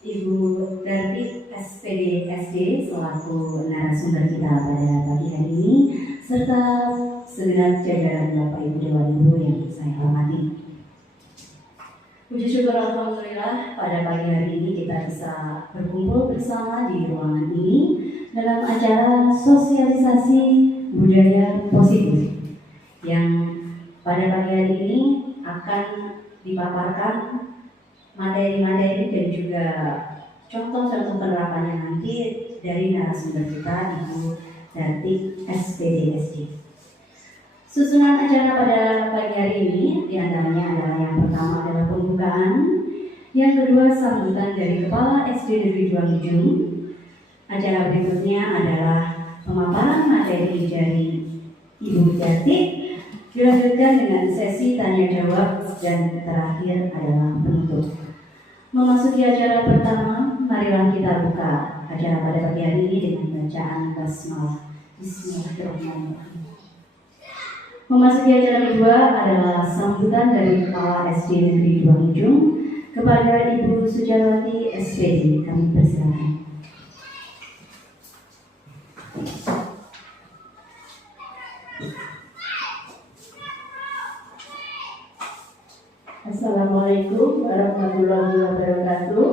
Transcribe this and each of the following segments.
Ibu Ganti SPD SD selaku narasumber kita pada pagi hari ini, serta segenap jajaran Bapak Ibu Dewan Guru yang saya hormati. Puji syukur alhamdulillah pada pagi hari ini kita bisa berkumpul bersama di ruangan ini dalam acara sosialisasi budaya positif yang pada pagi hari ini akan dipaparkan materi-materi dan juga contoh-contoh penerapannya nanti dari narasumber kita Ibu Darti SPDSD. Susunan acara pada pagi hari ini diantaranya adalah yang pertama adalah pembukaan, yang kedua sambutan dari Kepala SD Negeri Duangujung. Acara berikutnya adalah pemaparan materi dari Ibu Darti, dilanjutkan dengan sesi tanya jawab, dan terakhir adalah penutup. Memasuki acara pertama, marilah kita buka acara pada pagi hari ini dengan bacaan basmalah. Bismillahirrahmanirrahim. Memasuki acara kedua adalah sambutan dari Kepala SD Negeri Duangujung kepada Ibu Sujarwati SPD. Kami persilakan. Assalamualaikum warahmatullahi wabarakatuh.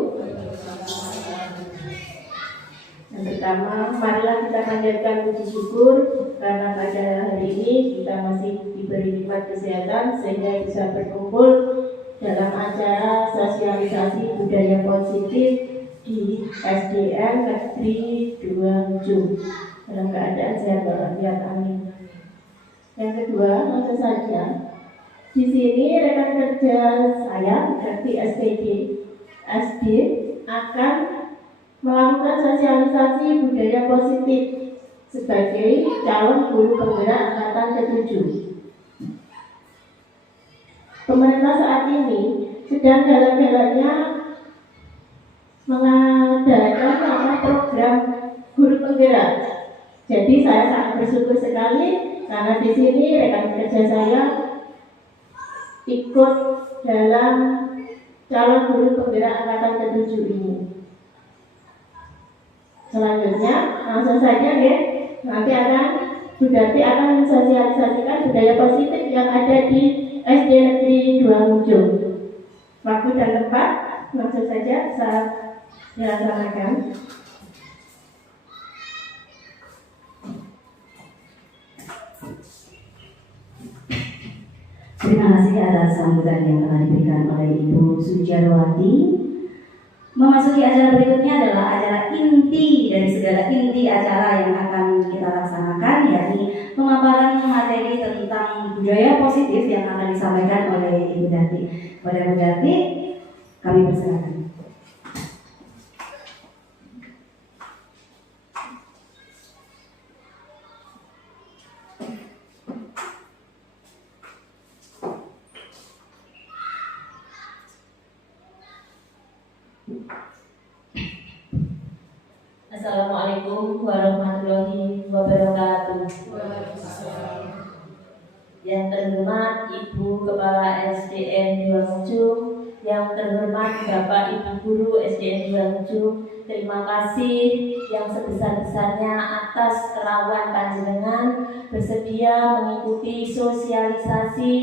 Yang pertama, marilah kita panjatkan puji syukur karena pada hari ini kita masih diberi nikmat kesehatan sehingga bisa berkumpul dalam acara sosialisasi budaya positif di SDN Negeri Duangujung dalam keadaan sehat walafiat. Amin. Yang kedua, langsung saja. Di sini rekan kerja saya dari SPD akan melakukan sosialisasi budaya positif sebagai calon guru penggerak angkatan ke-7. Pemerintah saat ini sedang galak-galaknya mengadakan program guru penggerak. Jadi saya sangat bersyukur sekali karena di sini rekan kerja saya ikut dalam calon guru penggerak angkatan ke-7 ini. Selanjutnya langsung saja ya, nanti Bu Darti akan mensosialisasikan budaya positif yang ada di SD Negeri Duangujung. Waktu dan tempat langsung saja saya dilaksanakan. Terima kasih atas sambutan yang telah diberikan oleh Ibu Sujarwati. Memasuki acara berikutnya adalah acara inti dari segala inti acara yang akan kita laksanakan, yakni pemaparan materi tentang budaya positif yang akan disampaikan oleh Ibu Darti. Kepada Ibu Darti, kami persilakan. Assalamualaikum warahmatullahi wabarakatuh. Yang terhormat Ibu Kepala SDN Duangujung, yang terhormat Bapak Ibu Guru SDN Duangujung, terima kasih yang sebesar-besarnya atas kerawan panjenengan bersedia mengikuti sosialisasi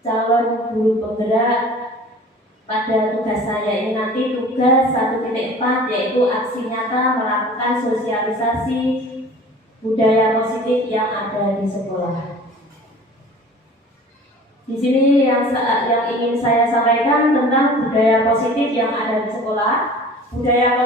calon guru penggerak. Pada tugas saya ini nanti tugas 1.4 yaitu aksi nyata melakukan sosialisasi budaya positif yang ada di sekolah. Di sini yang ingin saya sampaikan tentang budaya positif yang ada di sekolah. Budaya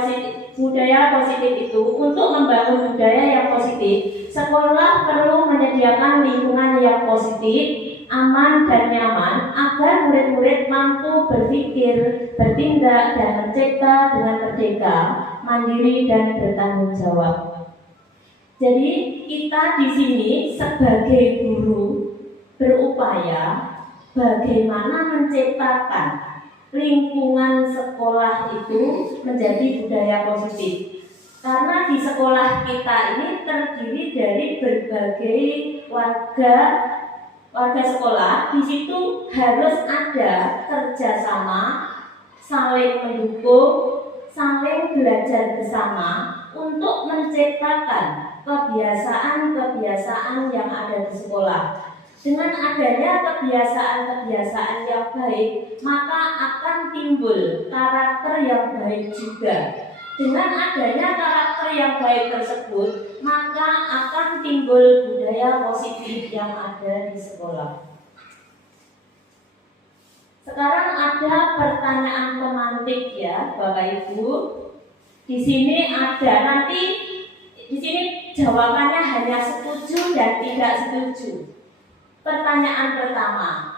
positif itu untuk membangun budaya yang positif, sekolah perlu menyediakan lingkungan yang positif, aman dan nyaman agar murid-murid mampu berpikir, bertindak, dan mencipta dengan merdeka, mandiri, dan bertanggung jawab. Jadi kita di sini sebagai guru berupaya bagaimana menciptakan lingkungan sekolah itu menjadi budaya positif. Karena di sekolah kita ini terdiri dari berbagai warga sekolah. Di situ harus ada kerjasama, saling mendukung, saling belajar bersama untuk menciptakan kebiasaan-kebiasaan yang ada di sekolah. Dengan adanya kebiasaan-kebiasaan yang baik, maka akan timbul karakter yang baik juga. Dengan adanya karakter yang baik tersebut, maka akan timbul budaya positif yang ada di sekolah. Sekarang ada pertanyaan pemantik ya, Bapak Ibu. Di sini ada nanti di sini jawabannya hanya setuju dan tidak setuju. Pertanyaan pertama,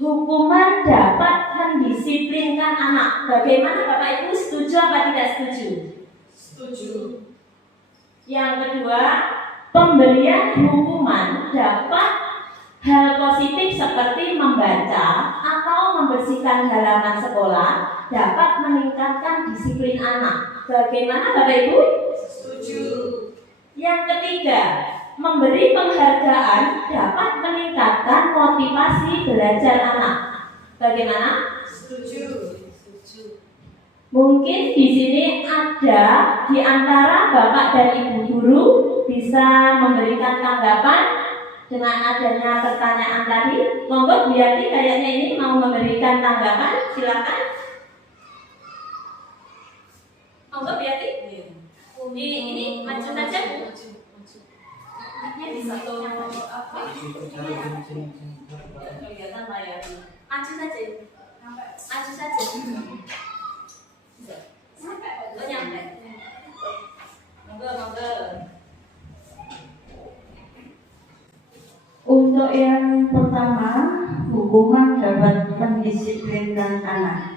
hukuman dapat mendisiplinkan anak. Bagaimana Bapak Ibu, setuju apa tidak setuju? Setuju. Yang kedua, pemberian hukuman dapat hal positif seperti membaca atau membersihkan halaman sekolah dapat meningkatkan disiplin anak. Bagaimana Bapak Ibu? Setuju. Yang ketiga, memberi penghargaan dapat meningkatkan motivasi belajar anak. Bagaimana? Setuju. Mungkin di sini ada di antara Bapak dan Ibu guru bisa memberikan tanggapan dengan adanya pertanyaan tadi. Monggo Bu Yati kayaknya ini mau memberikan tanggapan, silakan. Monggo Bu Yati. Ini maju saja Bu. Ini satu apa? Kelihatan layar. Maju saja. Maju saja. Oh, nyampe. Monggo. Untuk yang pertama, hukuman dapat mendisiplinkan anak.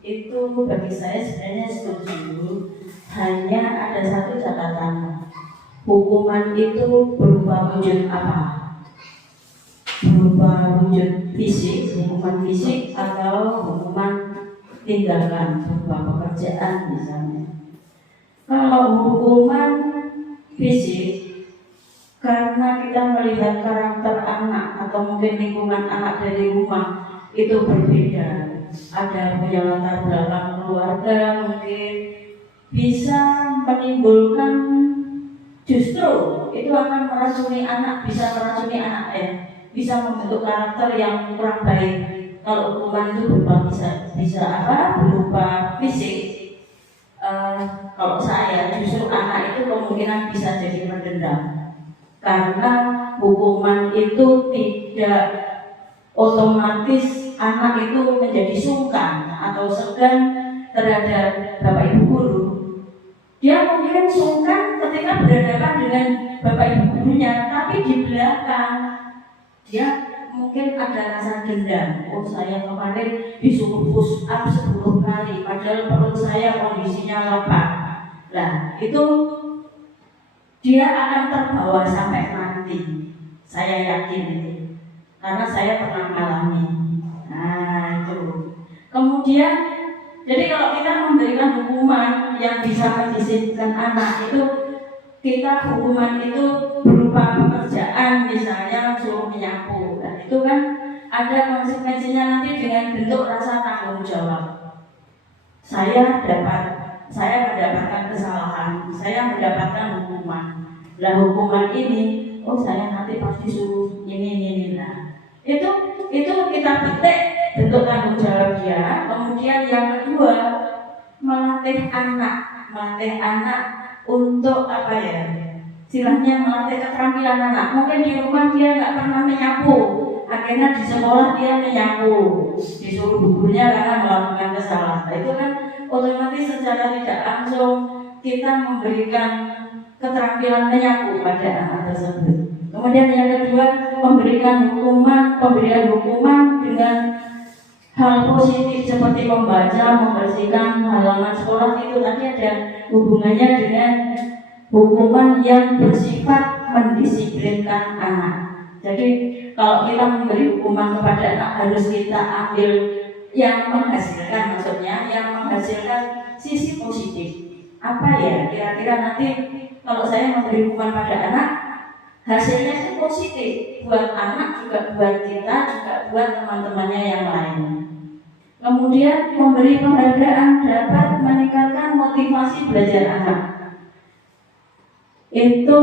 Itu bagi saya sebenarnya setuju. Hanya ada satu catatan. Hukuman itu berupa wujud apa? Berupa wujud fisik, hukuman fisik atau hukuman tinggalkan berupa pekerjaan misalnya. Kalau hukuman fisik, karena kita melihat karakter anak atau mungkin lingkungan anak dari rumah itu berbeda. Ada punya latar belakang keluarga, mungkin bisa menimbulkan, justru itu akan meracuni anak, bisa meracuni anak bisa membentuk karakter yang kurang baik. Kalau hukuman itu bisa berupa fisik. Kalau saya justru anak itu kemungkinan bisa jadi pendendam, karena hukuman itu tidak otomatis anak itu menjadi sungkan atau segan terhadap Bapak Ibu guru. Dia mungkin sungkan ketika berhadapan dengan Bapak Ibu gurunya, tapi di belakang dia mungkin ada rasa dendam. Oh, saya kemarin disuruh push up 10 kali, padahal perut saya kondisinya lapar. Nah, itu dia akan terbawa sampai mati. Saya yakin itu, karena saya pernah mengalami. Nah, itu. Kemudian, jadi kalau kita memberikan hukuman yang bisa mendisiplinkan anak, itu kita hukuman itu berupa pekerjaan, misalnya suruh menyapu. Nah, itu kan ada konsekuensinya nanti dengan bentuk rasa tanggung jawab. Saya mendapatkan kesalahan, saya mendapatkan hukuman. Lah hukuman ini, oh saya nanti pasti suruh ini. Nah, itu kita petik bentuk tanggung jawab dia. Kemudian yang kedua, melatih anak untuk apa ya? Silahnya melatih keterampilan anak. Mungkin di rumah dia nggak pernah menyapu, akhirnya di sekolah dia menyapu, disuruh gurunya karena melakukan kesalahan. Nah, itu kan otomatis secara tidak langsung kita memberikan keterampilan menyapu pada anak tersebut. Kemudian yang kedua, pemberian hukuman dengan hal positif seperti membaca, membersihkan halaman sekolah. Itu tadi ada hubungannya dengan hukuman yang bersifat mendisiplinkan anak. Jadi kalau kita memberi hukuman kepada anak, harus kita ambil yang menghasilkan, maksudnya yang menghasilkan sisi positif. Apa ya kira-kira nanti kalau saya memberi hukuman pada anak, hasilnya itu positif buat anak, juga buat kita, juga buat teman-temannya yang lain. Kemudian memberi penghargaan dapat meningkatkan motivasi belajar anak. Itu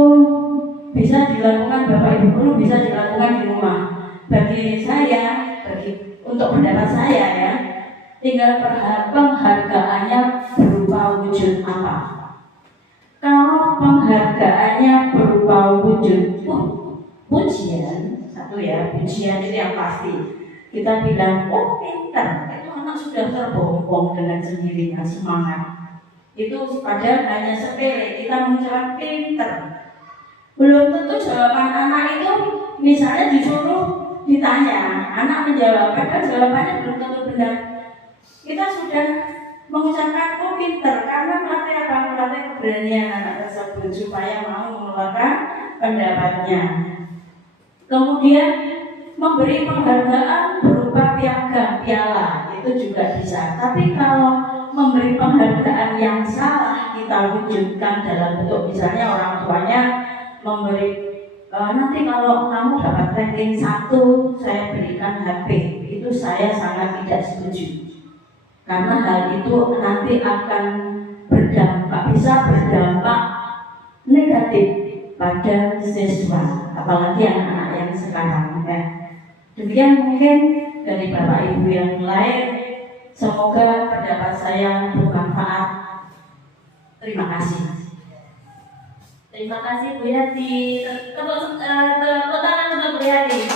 bisa dilakukan Bapak Ibu guru, bisa dilakukan di rumah. Bagi saya, untuk pendapat saya ya, tinggal penghargaannya berupa wujud apa. Kalau penghargaannya berupa wujud pujian, satu ya, pujian itu yang pasti. Kita bilang, oh pintar, itu anak sudah terbohong dengan sendirinya, semangat. Itu padahal hanya sepele, kita mengucapkan pintar. Belum tentu jawaban anak itu, misalnya disuruh ditanya, anak menjawab, padahal jawabannya belum tentu benar. Kita sudah mengucapkan, oh pintar, karena melatih keberanian anak tersebut supaya mau mengeluarkan pendapatnya. Kemudian memberi penghargaan berupa piagam, piala, itu juga bisa. Tapi kalau memberi penghargaan yang salah kita wujudkan dalam bentuk misalnya orang tuanya memberi nanti kalau kamu dapat ranking 1 saya berikan HP, itu saya sangat tidak setuju. Karena hal itu nanti akan bisa berdampak negatif pada siswa, apalagi anak-anak yang sekarang ya. Demikian mungkin dari Bapak Ibu yang lain. Semoga pendapat saya bermanfaat. Terima kasih. Terima kasih Bu Yati. Tepuk tangan untuk Bu Yati.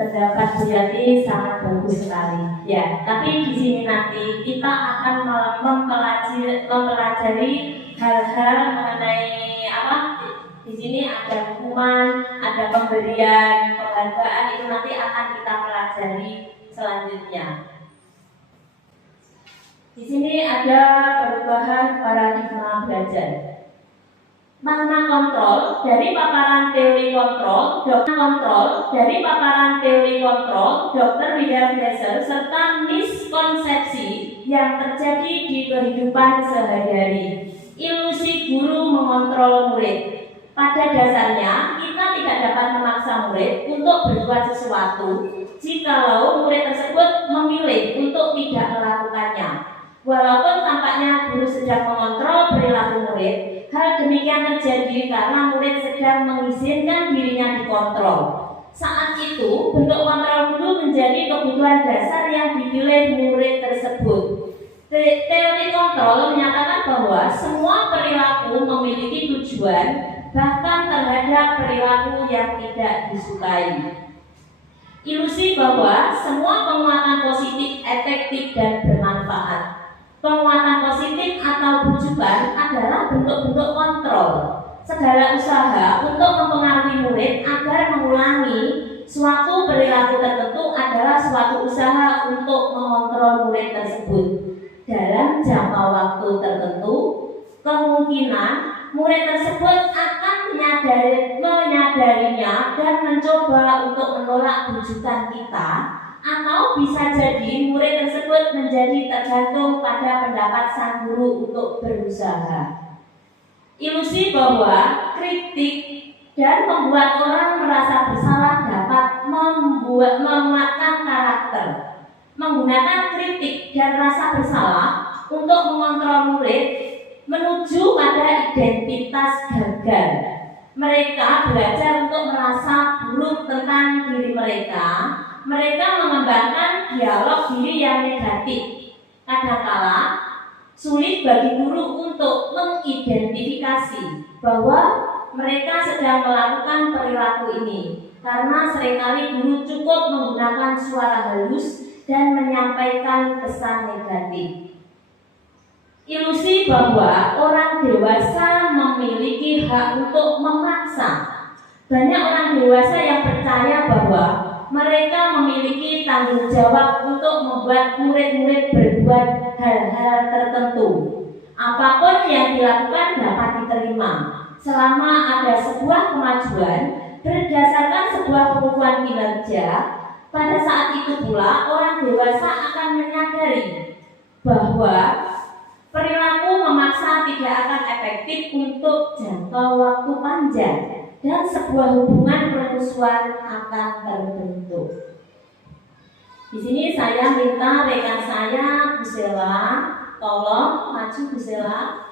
Pendapat Bu Yati sangat bagus sekali. Ya, tapi di sini nanti kita akan mempelajari hal-hal mengenai apa? Di sini ada hukuman, ada pemberian, penghargaan, itu nanti akan kita pelajari selanjutnya. Di sini ada perubahan paradigma belajar. Makna kontrol dari paparan teori kontrol, Dr. William Glasser serta miskonsepsi yang terjadi di kehidupan sehari-hari. Ilusi guru mengontrol murid. Pada dasarnya, kita tidak dapat memaksa murid untuk berbuat sesuatu jikalau murid tersebut memilih untuk tidak melakukannya. Walaupun tampaknya guru sedang mengontrol perilaku murid, hal demikian terjadi karena murid sedang mengizinkan dirinya dikontrol. Saat itu, bentuk kontrol guru menjadi kebutuhan dasar yang dipilih murid tersebut. Teori kontrol menyatakan bahwa semua perilaku memiliki tujuan, bahkan terhadap perilaku yang tidak disukai. Ilusi bahwa semua penguatan positif efektif dan bermanfaat. Penguatan positif atau bujukan adalah bentuk-bentuk kontrol. Segala usaha untuk mempengaruhi murid agar mengulangi suatu perilaku tertentu adalah suatu usaha untuk mengontrol murid tersebut. Dalam jangka waktu tertentu, kemungkinan murid tersebut akan menyadarinya dan mencoba untuk menolak bujukan kita, atau bisa jadi murid tersebut menjadi tergantung pada pendapat sang guru untuk berusaha. Ilusi bahwa kritik dan membuat orang merasa bersalah dapat menguatkan karakter. Menggunakan kritik dan rasa bersalah untuk mengontrol murid menuju pada identitas gagal. Mereka belajar untuk merasa buruk tentang diri mereka. Mereka mengembangkan dialog diri yang negatif. Kadangkala sulit bagi guru untuk mengidentifikasi bahwa mereka sedang melakukan perilaku ini, karena seringkali guru cukup menggunakan suara halus dan menyampaikan pesan negatif. Ilusi bahwa orang dewasa memiliki hak untuk memaksa. Banyak orang dewasa yang percaya bahwa mereka memiliki tanggung jawab untuk membuat murid-murid berbuat hal-hal tertentu. Apapun yang dilakukan dapat diterima selama ada sebuah kemajuan berdasarkan sebuah pengukuhan kinerja. Pada saat itu pula orang dewasa akan menyadari bahwa perilaku memaksa tidak akan efektif untuk jangka waktu panjang. dan sebuah hubungan permusuhan akan terbentuk. Di sini saya minta rekan saya, Bu Sela, tolong maju Bu Sela.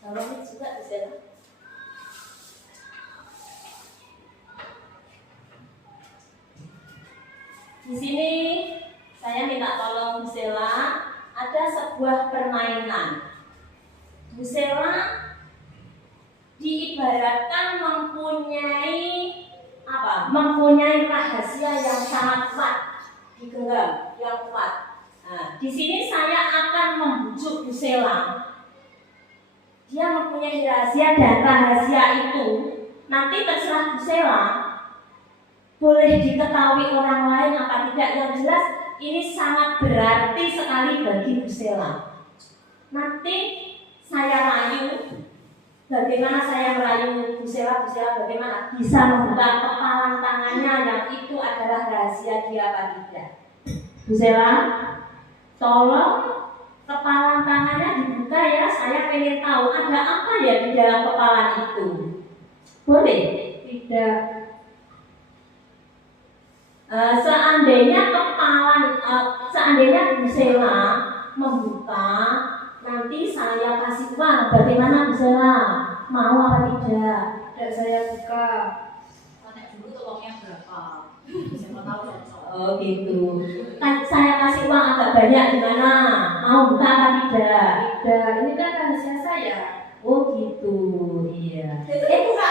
Tolong juga Bu Sela. Di sini saya minta tolong Bu Sela, ada sebuah permainan. Bu Sela diibaratkan mempunyai rahasia yang sangat kuat, digenggam yang kuat. Nah, di sini saya akan membujuk Bu Sela. Dia mempunyai rahasia dan rahasia itu nanti terserah Bu Sela. Boleh diketahui orang lain apa tidak, yang jelas ini sangat berarti sekali bagi Bu Sela. Nanti saya rayu, bagaimana saya merayu Bu Sela bagaimana bisa membuka kepalan tangannya yang itu adalah rahasia dia apa tidak. Bu Sela, tolong kepalan tangannya dibuka ya, saya pengen tahu ada apa ya di dalam kepalan itu. Boleh? Tidak. Seandainya Bu Sela membuka, nanti saya kasih uang. Bagaimana Bu Sela? Mau apa tidak? Tidak, saya buka. Tanya dulu tuh uangnya berapa. Siapa tahu dari soal. Oh gitu. Kan saya kasih uang agak banyak, gimana? Mau buka apa tidak? Tidak, ini kan rahasia saya. Oh gitu, iya. Buka.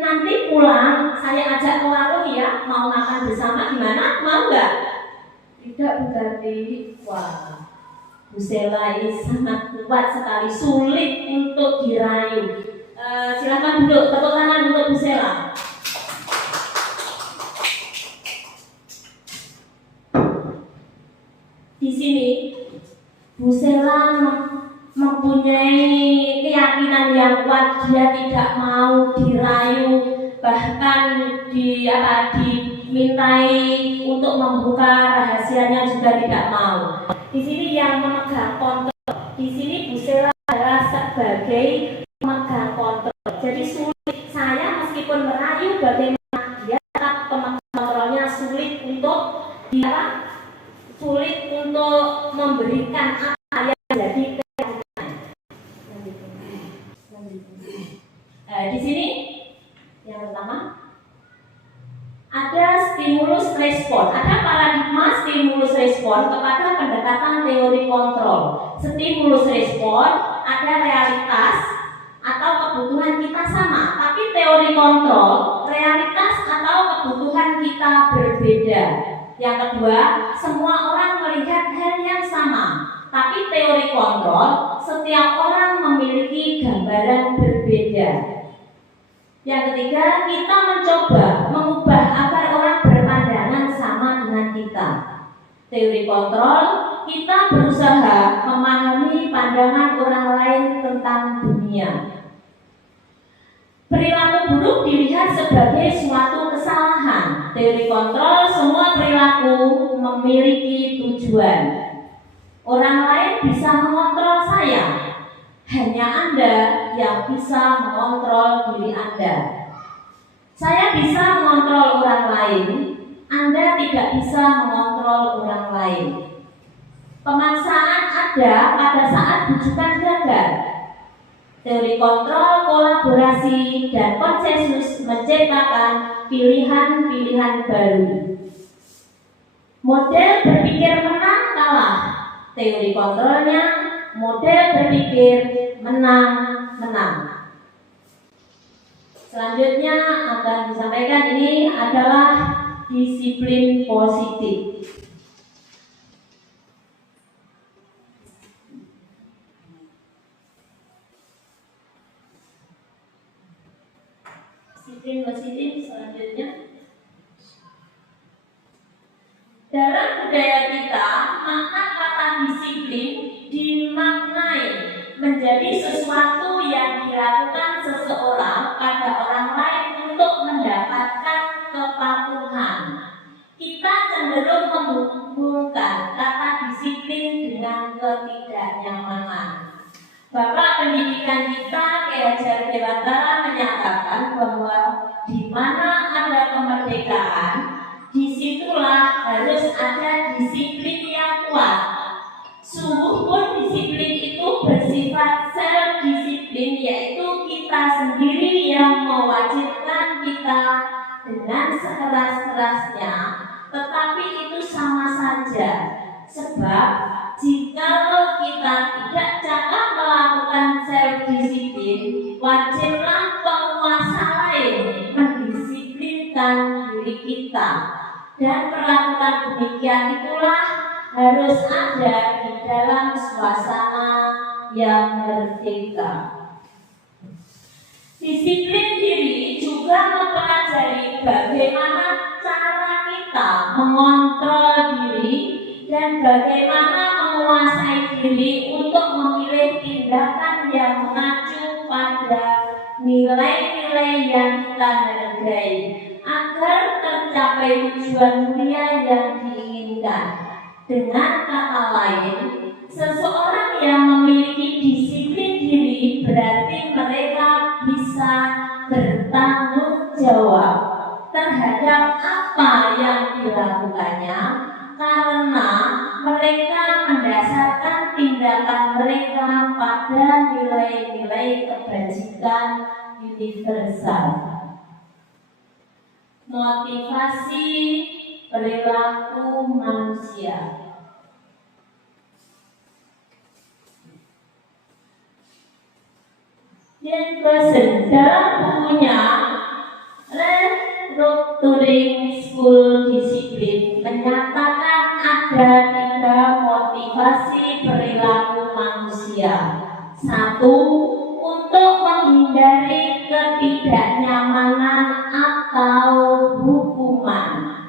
Nanti pulang saya ajak ke warung ya, mau makan bersama gimana? Mau nggak? Tidak, Bu Tati. Wah, Bu Sela ini sangat kuat sekali, sulit untuk dirayu. Silakan duduk, tepuk tangan untuk Bu Sela. Di sini Bu Sela mempunyai keyakinan yang kuat, dia tidak mau dirayu, bahkan dimintai untuk membuka rahasianya juga tidak mau. Di sini yang memegang kontrol, di sini Bu Sela adalah sebagai pemegang kontrol. Jadi sulit saya meskipun merayu bagaimana dia tetap pemegang kontrolnya, sulit untuk memberikan apa yang jadi. Di sini yang pertama ada stimulus respon, ada paradigma stimulus respon kepada pendekatan teori kontrol. Stimulus respon ada realitas atau kebutuhan kita sama, tapi teori kontrol realitas atau kebutuhan kita berbeda. Yang kedua, semua orang melihat hal yang sama, tapi teori kontrol setiap orang memiliki gambaran berbeda. Yang ketiga, kita mencoba mengubah agar orang berpandangan sama dengan kita. Teori kontrol, kita berusaha memahami pandangan orang lain tentang dunia. Perilaku buruk dilihat sebagai suatu kesalahan. Teori kontrol, semua perilaku memiliki tujuan. Orang lain bisa mengontrol saya, hanya Anda yang bisa mengontrol diri Anda. Saya bisa mengontrol orang lain, Anda tidak bisa mengontrol orang lain. Pemaksaan ada pada saat bujukan gagal. Teori kontrol, kolaborasi, dan konsensus menciptakan pilihan-pilihan baru. Model berpikir menang kalah. Teori kontrolnya, model berpikir menang-menang. Selanjutnya akan disampaikan, ini adalah disiplin positif. Disiplin positif selanjutnya. Dalam budaya kita, maka kata disiplin dimaknai menjadi sesuatu yang dilakukan seseorang pada orang lain untuk mendapatkan kepatuhan. Kita cenderung menghubungkan kata disiplin dengan ketidaknyamanan. ada kemerdekaan, disitulah harus ada disiplin yang kuat. Sungguh pun disiplin itu bersifat self-disiplin, yaitu kita sendiri yang mewajibkan kita dengan sekeras-kerasnya. Tetapi itu sama saja, sebab jikalau kita tidak cakap melakukan self-disiplin, wajiblah penguasa lain mendisiplinkan diri kita. Dan peraturan demikian itulah harus ada di dalam suasana yang merdeka. Disiplin diri juga mempelajari bagaimana cara kita mengontrol diri dan bagaimana menguasai diri untuk memilih tindakan yang mengacu pada nilai-nilai yang kita hargai agar tercapai tujuan mulia yang diinginkan. Dengan kata lain, seseorang yang memiliki disiplin diri berarti mereka bisa bertanggung jawab terhadap apa yang dilakukannya, karena mereka mendasarkan tindakan mereka pada nilai-nilai kebajikan universal. Motivasi perilaku manusia. Dan Besen dalam bukunya Restructuring School Discipline menyatakan ada 3 motivasi perilaku manusia. 1. Untuk menghindari ketidaknyamanan atau hukuman.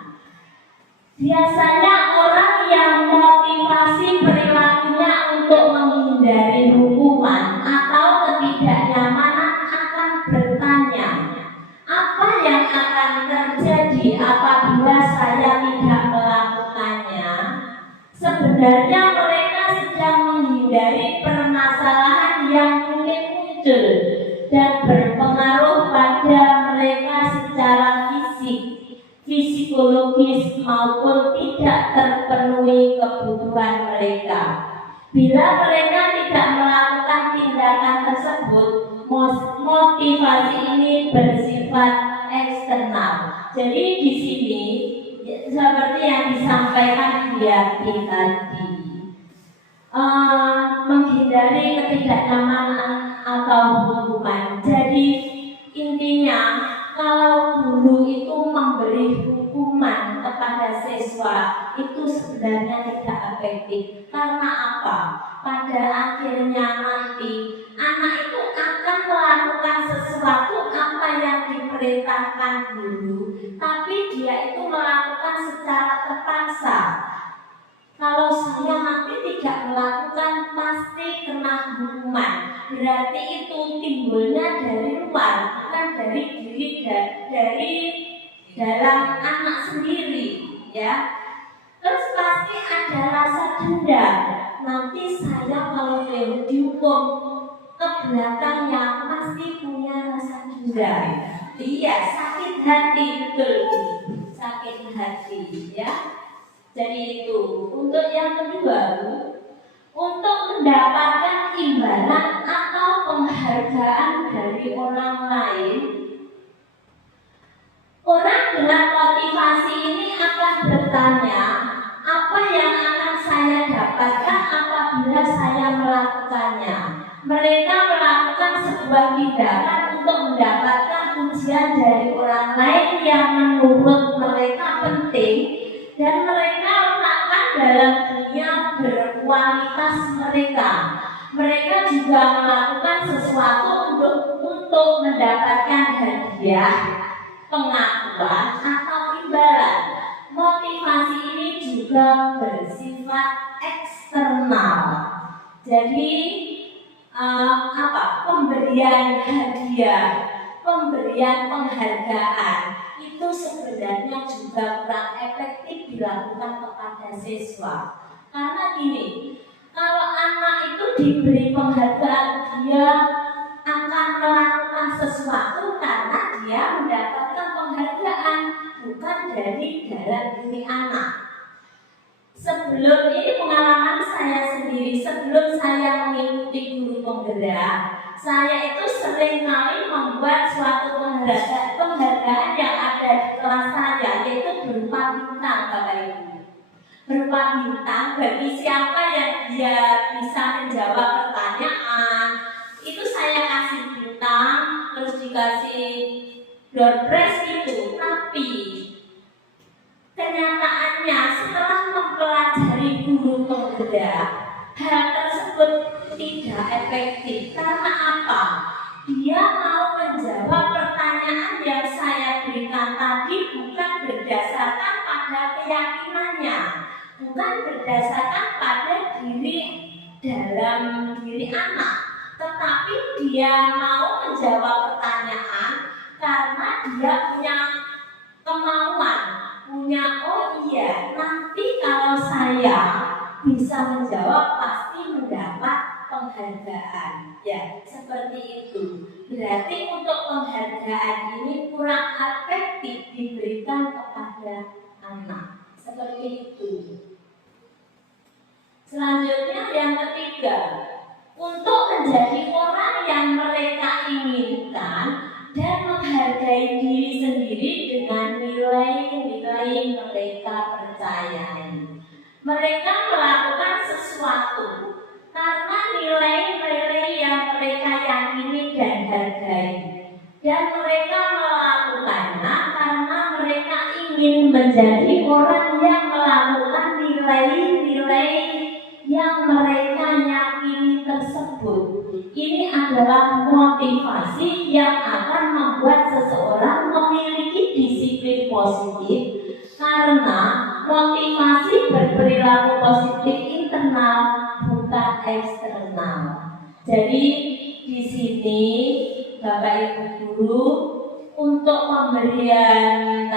Biasanya orang yang motivasi perilakunya untuk menghindari hukuman atau ketidaknyamanan akan bertanya, apa yang akan terjadi apabila saya tidak melakukannya? Sebenarnya mereka sedang menghindari permasalahan yang mungkin muncul dan berpengaruh pada mereka secara fisik, psikologis maupun tidak terpenuhi kebutuhan mereka. Bila mereka tidak melakukan tindakan tersebut, motivasi ini bersifat eksternal. Jadi di sini seperti yang disampaikan Biati tadi, menghindari ketidaknyamanan atau hukuman. Jadi intinya, kalau guru itu memberi hukuman kepada siswa itu sebenarnya tidak efektif. Karena apa? Pada akhirnya nanti anak itu akan melakukan sesuatu apa yang diperintahkan guru, tapi dia itu melakukan secara terpaksa. Kalau saya nanti tidak melakukan pasti kena hukuman. Berarti itu timbulnya dari luar, bukan dari diri, dari dalam anak sendiri, ya. Terus pasti ada rasa dendam. Nanti saya kalau dihukum ke belakangnya pasti punya rasa dendam. Iya, sakit hati, betul, sakit hati, ya. Jadi itu. Untuk yang kedua, untuk mendapatkan imbalan atau penghargaan dari orang lain, orang dengan motivasi ini akan bertanya, apa yang akan saya dapatkan apabila saya melakukannya? Mereka melakukan sebuah tindakan untuk mendapatkan pujian dari orang lain yang menurut mereka penting, dan mereka letakkan dalam dunia berkualitas mereka. Mereka juga melakukan sesuatu untuk mendapatkan hadiah, pengakuan atau imbalan. Motivasi ini juga bersifat eksternal. Jadi pemberian hadiah, pemberian penghargaan itu sebenarnya juga kurang efektif dilakukan kepada siswa. Karena gini, kalau anak itu diberi penghargaan, dia akan melakukan sesuatu karena dia mendapatkan penghargaan penghargaan, bukan dari dalam diri anak. Sebelum ini pengalaman saya sendiri, sebelum saya mengikuti guru penggerak, saya itu sering kali membuat suatu penghargaan yang ada di kelas saya, yaitu berupa bintang, Bapak Ibu. Berupa bintang bagi siapa yang dia bisa menjawab pertanyaan, itu saya kasih bintang, terus dikasih door prize itu. Tapi kenyataannya setelah mempelajari guru penggerak, hal tersebut tidak efektif. Karena apa? Dia mau menjawab pertanyaan yang saya berikan tadi bukan berdasarkan pada keyakinannya, bukan berdasarkan pada dalam diri anak, tetapi dia mau menjawab pertanyaan karena dia punya kemauan, punya oh iya, nanti kalau saya bisa menjawab pasti mendapat penghargaan. Ya, seperti itu. Berarti untuk penghargaan ini kurang efektif diberikan kepada anak. Seperti itu. Selanjutnya yang ketiga, untuk menjadi orang yang mereka inginkan dan menghargai diri sendiri dengan nilai-nilai mereka percayai. Mereka melakukan sesuatu karena nilai-nilai yang mereka yakini dan hargai, dan mereka melakukannya karena mereka ingin menjadi orang yang melakukan nilai-nilai yang mereka yakini tersebut. Ini adalah motivasi yang akan membuat seseorang memiliki disiplin positif, karena motivasi berperilaku positif internal bukan eksternal. Jadi di sini Bapak Ibu guru, untuk pemberian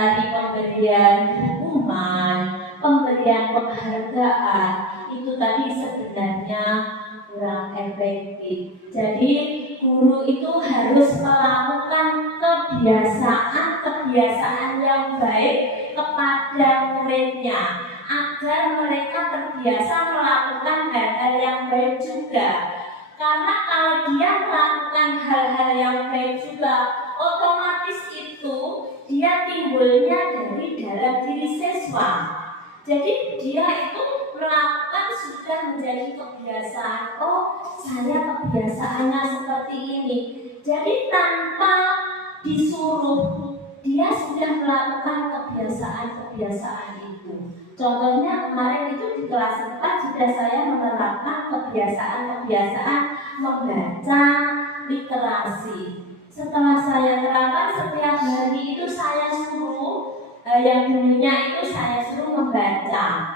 hukuman, pemberian penghargaan itu tadi sebenarnya kurang efektif. Jadi guru itu harus melakukan kebiasaan yang baik kepada muridnya, agar mereka terbiasa melakukan hal-hal yang baik juga. Karena kalau dia melakukan hal-hal yang baik juga, otomatis itu dia timbulnya dari dalam diri siswa. Jadi dia itu melakukan sudah menjadi kebiasaan. Oh, saya kebiasaannya seperti ini. Jadi tanpa disuruh, dia sudah melakukan kebiasaan-kebiasaan itu. Contohnya kemarin itu di kelas 4 sudah saya menerapkan kebiasaan-kebiasaan membaca literasi. Setelah saya terapkan setiap hari itu saya suruh, yang dulunya itu saya suruh membaca,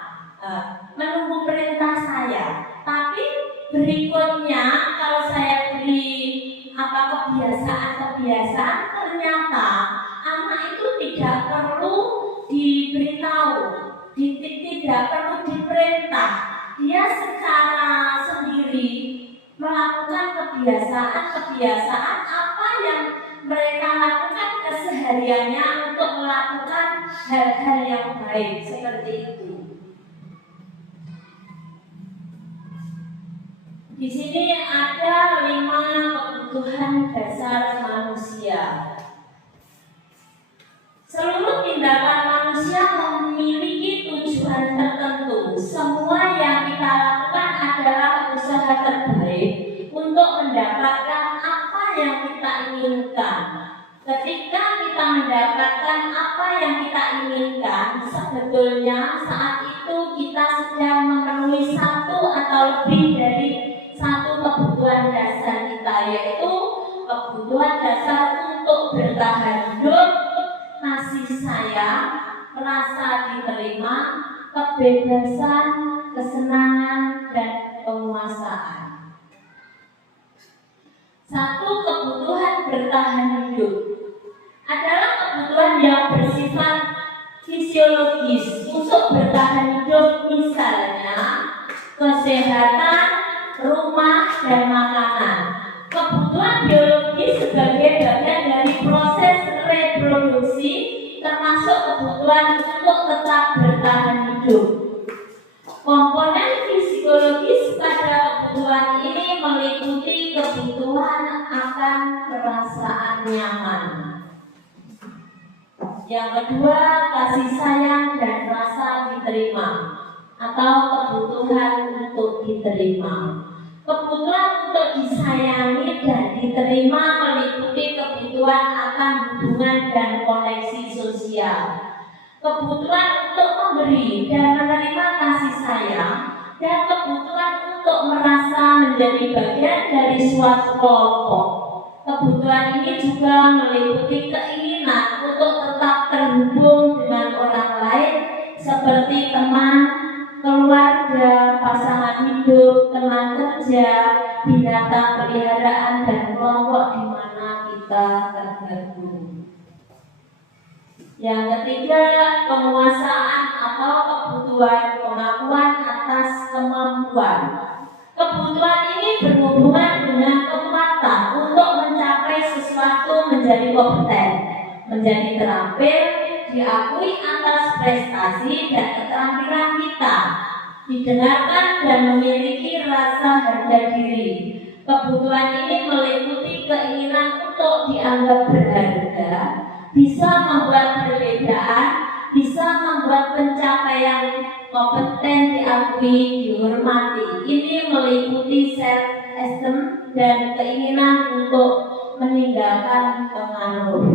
menunggu perintah saya. Tapi berikutnya kalau saya beri kebiasaan-kebiasaan, ternyata anak itu tidak perlu diberitahu, tidak perlu diperintah. Dia secara sendiri melakukan kebiasaan-kebiasaan apa yang mereka lakukan kesehariannya untuk melakukan hal-hal yang baik seperti itu. Di sini ada 5 kebutuhan dasar manusia. Seluruh tindakan manusia memiliki tujuan tertentu. Semua yang kita lakukan adalah usaha terbaik untuk mendapatkan apa yang kita inginkan. Ketika kita mendapatkan apa yang kita inginkan, sebetulnya saat itu kita sedang memenuhi satu atau lebih dari satu kebutuhan dasar kita, yaitu kebutuhan dasar untuk bertahan hidup, kasih sayang, merasa diterima, kebebasan, kesenangan, dan penguasaan. Satu kebutuhan bertahan hidup adalah kebutuhan yang bersifat fisiologis untuk bertahan hidup, misalnya kesehatan, rumah, dan makanan. Kebutuhan biologis sebagai bagian dari proses reproduksi termasuk kebutuhan untuk tetap bertahan hidup. Komponen fisiologis pada kebutuhan ini meliputi kebutuhan akan perasaan nyaman. Yang kedua, kasih sayang dan rasa diterima atau kebutuhan untuk diterima. Kebutuhan untuk disayangi dan diterima meliputi kebutuhan akan hubungan dan koneksi sosial. Kebutuhan untuk memberi dan menerima kasih sayang, dan kebutuhan untuk merasa menjadi bagian dari suatu kelompok. Kebutuhan ini juga meliputi keinginan untuk tetap terhubung dengan orang lain seperti teman, keluarga, pasangan hidup, teman kerja, binatang peliharaan, dan kelompok di mana kita tergabung. Yang ketiga, penguasaan atau kebutuhan pengakuan atas kemampuan. Kebutuhan ini berhubungan dengan kekuatan untuk mencapai sesuatu, menjadi kompeten, menjadi terampil, diakui atas prestasi dan keterampilan kita, didengarkan dan memiliki rasa harga diri. Kebutuhan ini meliputi keinginan untuk dianggap berharga, bisa membuat perbedaan, bisa membuat pencapaian kompeten diakui, dihormati. Ini meliputi self-esteem dan keinginan untuk meninggalkan pengaruh.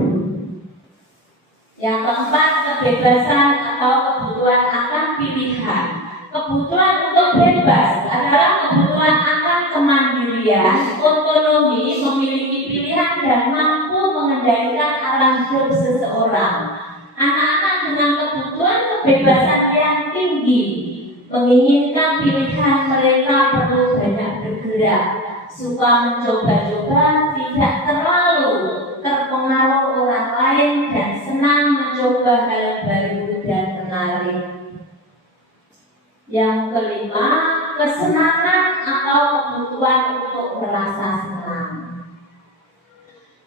Yang keempat, kebebasan atau kebutuhan akan pilihan. Kebutuhan untuk bebas adalah kebutuhan akan kemandirian, otonomi, memiliki pilihan dan mampu mengendalikan arah hidup seseorang. Anak-anak dengan kebutuhan kebebasan yang tinggi menginginkan pilihan, mereka perlu banyak bergerak, suka mencoba-coba, tidak terlalu terpengaruh orang lain, dan senang mencoba hal baru dan menarik. Yang kelima, kesenangan atau kebutuhan untuk merasa senang.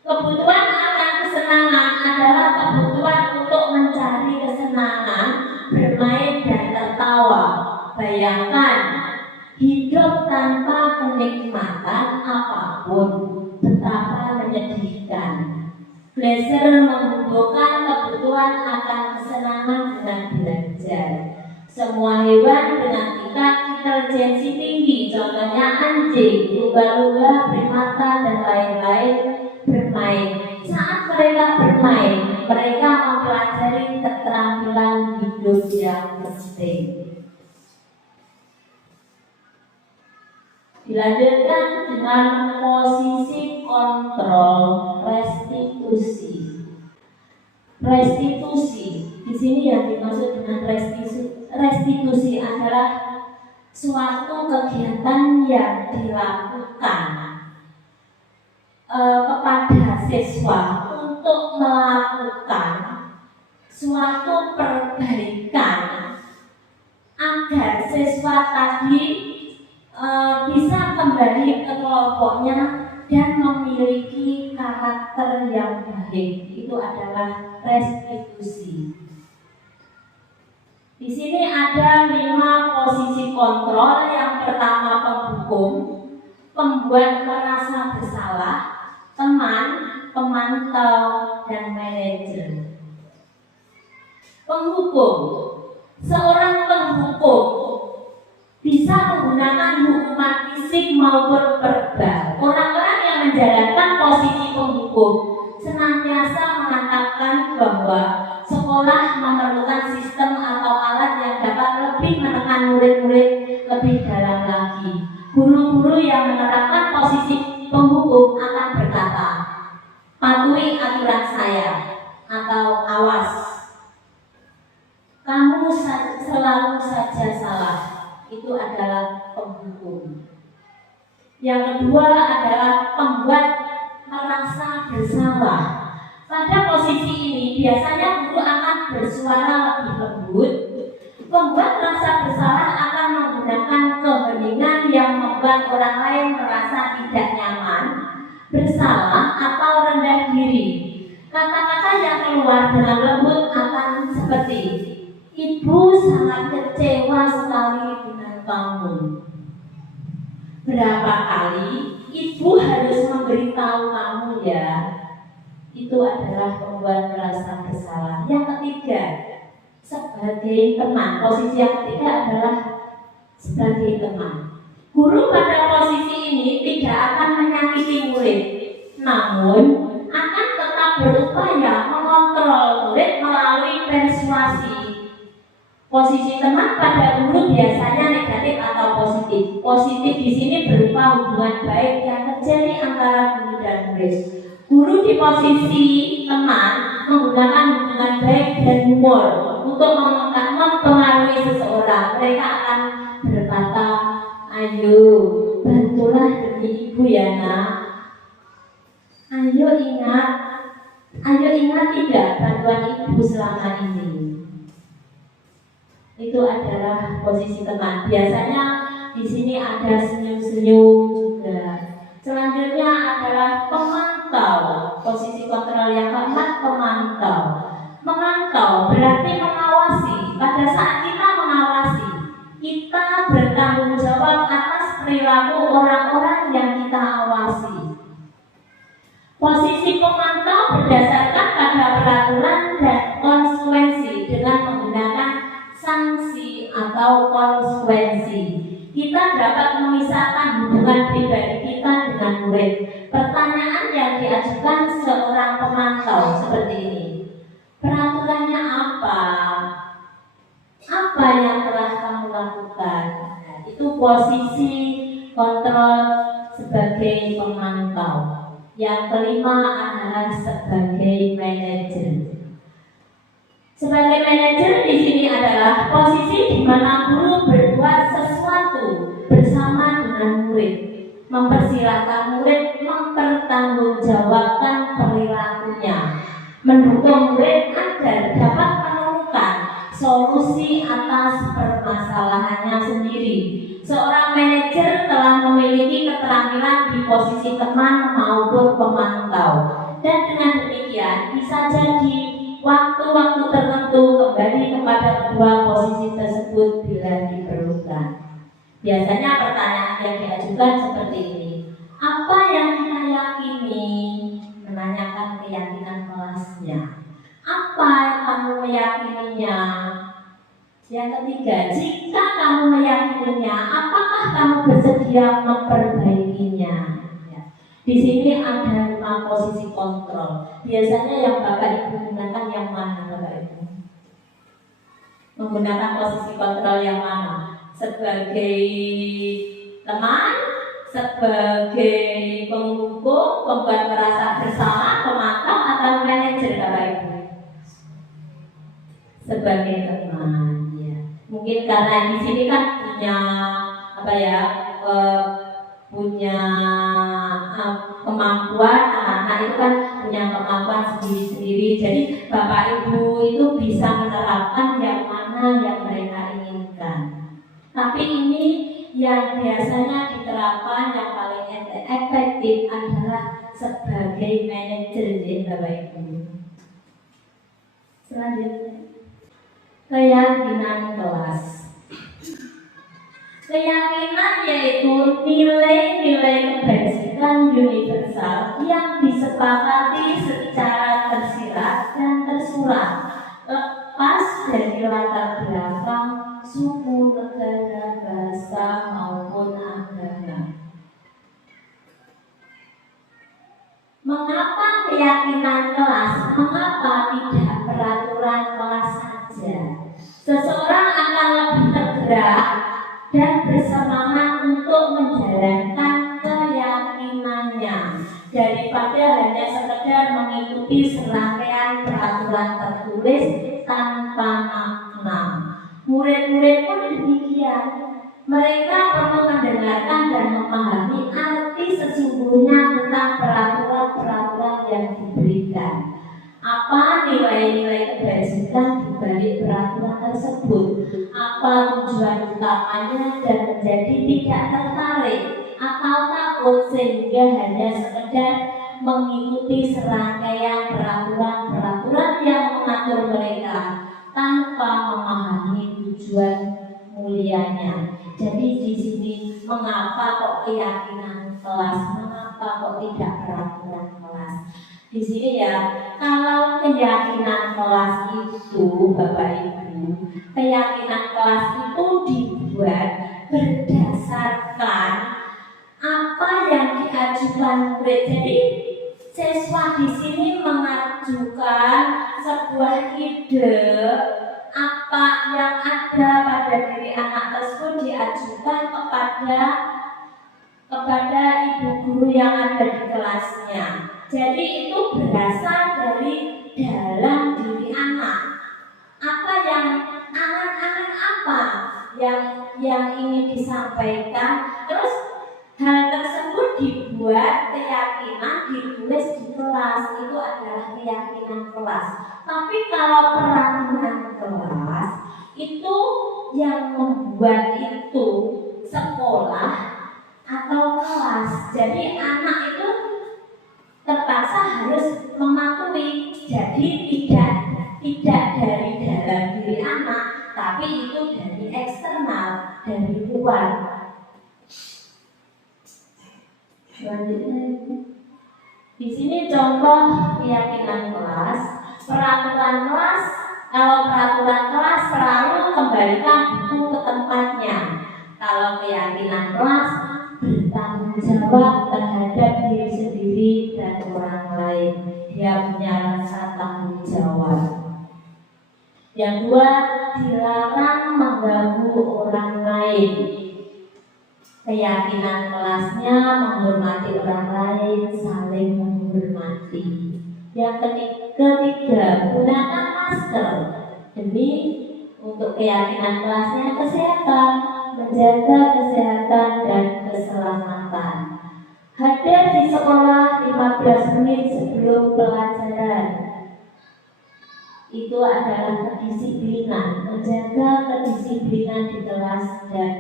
Kebutuhan akan kesenangan adalah kebutuhan untuk mencari kesenangan, bermain dan tertawa. Bayangkan, hidup tanpa kenikmatan apapun, betapa menyedihkan. Glaser menghubungkan kebutuhan akan kesenangan dengan belajar. Semua hewan dengan tingkat intelijensi tinggi, contohnya anjing, lumba-lumba, primata, dan lain-lain, bermain. Saat mereka bermain, mereka mempelajari keterampilan hidup yang penting. Dilanjutkan dengan posisi kontrol restitusi. Restitusi di sini yang dimaksud dengan restitusi adalah suatu kegiatan yang dilakukan kepada siswa untuk melakukan suatu perbaikan agar siswa tadi bisa kembali ke kelompoknya dan memiliki karakter yang baik. Itu adalah restitusi. Di sini ada 5 posisi kontrol. Yang pertama, penghukum, pembuat merasa bersalah, teman, pemantau, dan manajer. Penghukum, seorang penghukum bisa menggunakan hukuman fisik maupun verbal. Orang-orang yang menjalankan posisi penghukum senantiasa mengatakan bahwa sekolah memerlukan sistem atau alat yang dapat lebih menekan murid-murid lebih dalam lagi. Guru-guru yang menerapkan posisi penghukum akan berkata, patuhi aturan saya, atau awas, kamu selalu saja salah. Itu adalah penghukum. Yang kedua adalah pembuat merasa bersalah. Pada posisi ini biasanya guru akan bersuara lebih lembut. Pembuat merasa bersalah akan menggunakan keheningan yang membuat orang lain merasa tidak nyaman, bersalah, atau rendah diri. Kata-kata yang keluar dengan lembut akan berapa kali ibu harus memberitahu kamu ya, itu adalah membuat merasa bersalah. Yang ketiga, sebagai teman. Posisi yang ketiga adalah sebagai teman. Guru pada posisi ini tidak akan menyakiti murid, namun akan tetap berupaya mengontrol murid melalui persuasi. Posisi teman pada guru biasanya negatif atau positif. Positif di sini berupa hubungan baik yang terjadi antara guru dan murid. Guru di posisi teman menggunakan hubungan baik dan humor untuk mempengaruhi seseorang. Mereka akan berkata, ayo bantulah demi ibu ya nak. Ayo ingat tidak bantuan ibu selama ini. Itu adalah posisi teman. Biasanya di sini ada senyum-senyum juga. Selanjutnya adalah pemantau. Posisi kontrol yang keempat, pemantau. Memantau berarti mengawasi. Pada saat kita mengawasi, kita bertanggung jawab atas perilaku orang-orang yang kita awasi. Posisi pemantau berdasarkan pada peraturan dan konsekuensi dengan menggunakan sanksi atau konsekuensi. Kita dapat memisahkan hubungan pribadi kita dengan murid. Pertanyaan yang diajukan seorang pemantau seperti ini. Peraturannya apa? Apa yang telah kamu lakukan? Nah, itu posisi kontrol sebagai pemantau. Yang kelima adalah sebagai manajer. Sebagai manajer di sini adalah posisi di mana guru berbuat sesuatu bersama dengan murid, mempersilahkan murid mempertanggungjawabkan perilakunya, mendukung murid agar dapat menemukan solusi atas permasalahannya sendiri. Seorang manajer telah memiliki keterampilan di posisi teman maupun pemantau, dan dengan demikian bisa jadi waktu-waktu tertentu kembali kepada kedua posisi tersebut bila diperlukan. Biasanya pertanyaan yang diajukan seperti ini. Apa yang kita yakini? Menanyakan keyakinan kelasnya. Apa yang kamu meyakininya? Yang ketiga, jika kamu meyakininya, apakah kamu bersedia memperbaikinya? Di sini ada 5 posisi kontrol. Biasanya yang Bapak Ibu gunakan yang mana, Bapak Ibu? Menggunakan posisi kontrol yang mana? Sebagai teman, sebagai penghukum, pembuat merasa bersalah, pemantau, atau manajer, Bapak Ibu? Sebagai teman, ya. Mungkin karena di sini kan punya punya kemampuan, anak-anak itu kan punya kemampuan sendiri-sendiri. Jadi Bapak Ibu itu bisa menerapkan yang mana yang mereka inginkan. Tapi ini yang biasanya diterapkan yang paling efektif adalah sebagai manajer, ya Bapak Ibu. Selanjutnya, keyakinan kelas. Keyakinan yaitu nilai-nilai kebajikan universal yang disepakati secara tersirat dan tersurat, lepas dari latar belakang, suku, negara, bahasa maupun agama. Mengapa keyakinan kelas? Mengapa tidak peraturan kelas saja? Seseorang akan lebih tergerak dan bersemangat untuk menjalankan keyakinannya daripada hanya sekedar mengikuti serangkaian peraturan tertulis tanpa makna. Murid-murid pun demikian. Mereka perlu mendengarkan dan memahami arti sesungguhnya tentang peraturan-peraturan yang diberikan. Apa nilai-nilai kebajikan di balik peraturan tersebut? Apa tujuan utamanya dan menjadi tidak tertarik atau takut sehingga hanya sekedar mengikuti serangkaian peraturan-peraturan yang mengatur mereka tanpa memahami tujuan mulianya. Jadi di sini mengapa kok keyakinan kelas, mengapa kok tidak peraturan kelas? Di sini ya, kalau keyakinan kelas itu, Bapak Ibu, keyakinan kelas itu dibuat berdasarkan apa yang diajukan murid. Jadi siswa di sini mengajukan sebuah ide, apa yang ada pada diri anak tersebut diajukan kepada ibu guru yang ada di kelasnya. Jadi itu berasal dari dalam diri anak. Apa yang angan-angan apa yang ingin disampaikan, terus hal tersebut dibuat keyakinan, ditulis di kelas, itu adalah keyakinan kelas. Tapi kalau peraturan kelas itu yang membuat itu sekolah atau kelas. Jadi anak itu terpaksa harus mematuhi. Jadi tidak dari dalam diri anak, tapi itu dari eksternal, dari luar. Selanjutnya, di sini contoh keyakinan kelas, peraturan kelas. Kalau peraturan kelas selalu kembalikan buku ke tempatnya. Kalau keyakinan kelas, bertanggung jawab terhadap diri sendiri dan orang lain. Dia punya rasa tanggung jawab. Yang dua, dilarang mengganggu orang lain. Keyakinan kelasnya menghormati orang lain, saling menghormati. Yang ketiga, gunakan masker demi untuk keyakinan kelasnya kesehatan, menjaga kesehatan dan keselamatan. Hadir di sekolah 15 menit sebelum pelajaran. Itu adalah kedisiplinan, menjaga kedisiplinan di kelas dan